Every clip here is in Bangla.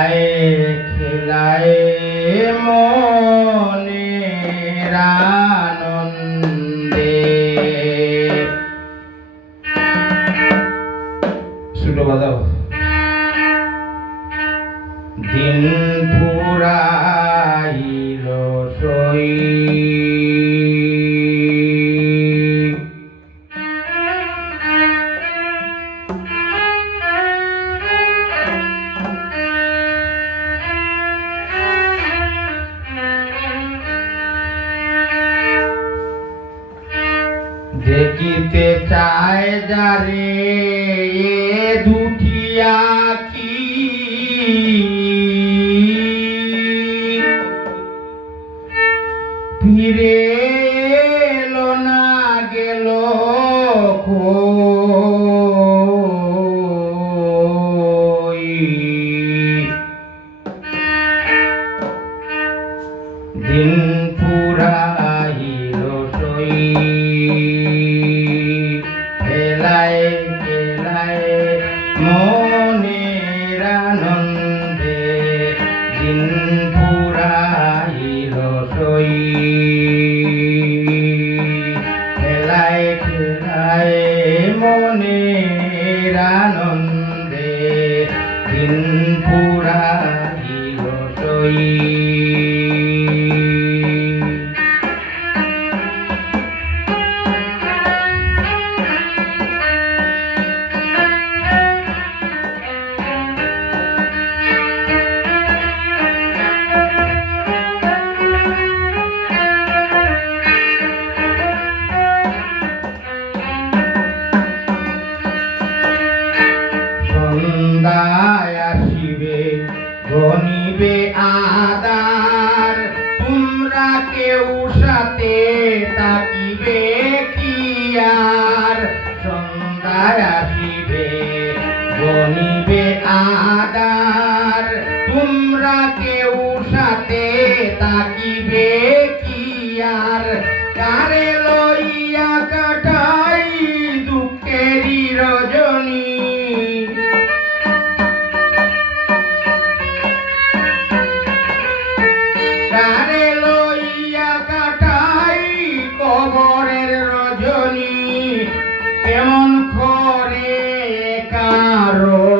খেলায় খেলায় মনের আনন্দে। শুরু বাজাও। দিন ফুরাইল সই দেখিতে চায় যারে দুটি আঁখি, ফিরে এলো না গেল কই। দিন ফুরাইল সই খেলায় খেলায় মনের আনন্দে। দিন ফুরাইল সই খেলায় খেলায় মনের আনন্দে। দিন ফুরাইল সই। সন্ধ্যায় আসিবে গনিবে আদার, তোমরা কেউ সাথে থাকিবে কি আর। সন্ধ্যায় আসিবে গনিবে আদার, তোমরা কেউ সাথে থাকিবে কি আর। কারে লইয়া কাটাই দুঃখেরই রজনী, কারে লইয়া কাটাই কবরের রজনী। কেমন করে কারই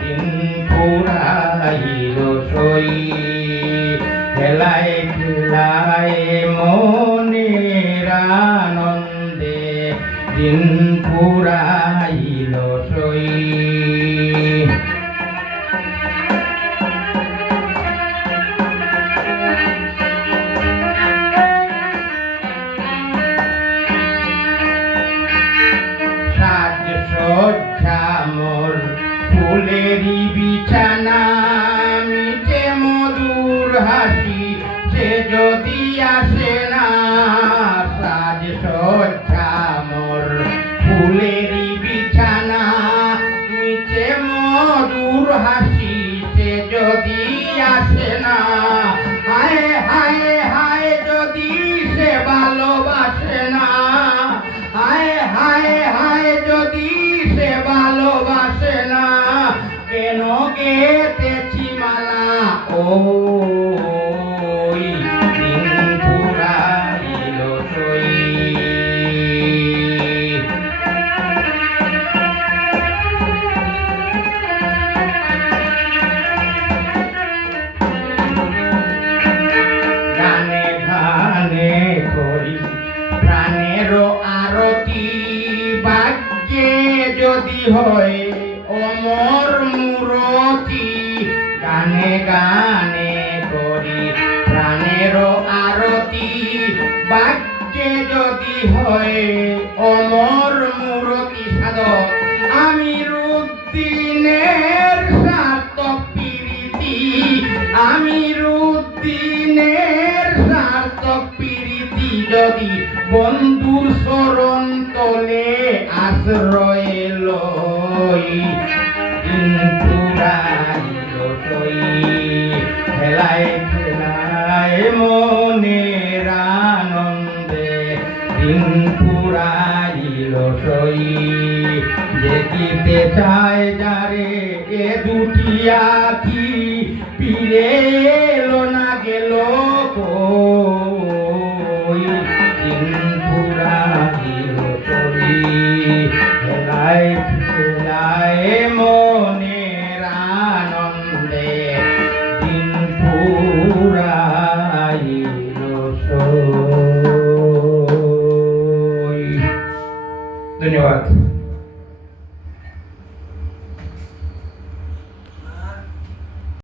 দিন ফুরাইল সই খেলায় খেলায় মনের আনন্দে। দিন ফুরাইল সই। সাজসজ্জা মোর ফুলেরই বিছানা, মিছে মধুর হাসি সে যদি আসে না। সাজসজ্জা মোর ফুলেরই বিছানা, মিছে মধুর হাসি সে যদি আসে না। হায় হায় হায় যদি সে ভালোবাসে না, হায় হায় হায় যদি সে ভালোবাসে না। কেন গেতেছি মালা ওই দিন ফুরাইল সই। গানে গানে করি প্রাণেরও আরতি, ভাগ্যে যদি হয় অমর মূরতি। গানে গানে করি প্রাণেরও আরতি, ভাগ্যে যদি হয় অমর মূরতি। সাধক আমিরুদ্দিনের সার্থক প্রীতি, আমিরুদ্দিনের সার্থক প্রীতি। যদি বন্ধুর শরণ তলে আশ্রয় লই, দিন ফুরাইল সই খেলায় খেলায় মনের আনন্দে। দিন ফুরাইল সই। লই দেখিতে চায় যারে এ দুটি আখি পিরে এলো না গেল কই দিন পুরা দিল চলি হেলায় হেলায় মনের আনন্দে দিন পুরাইল সই। ধন্যবাদ।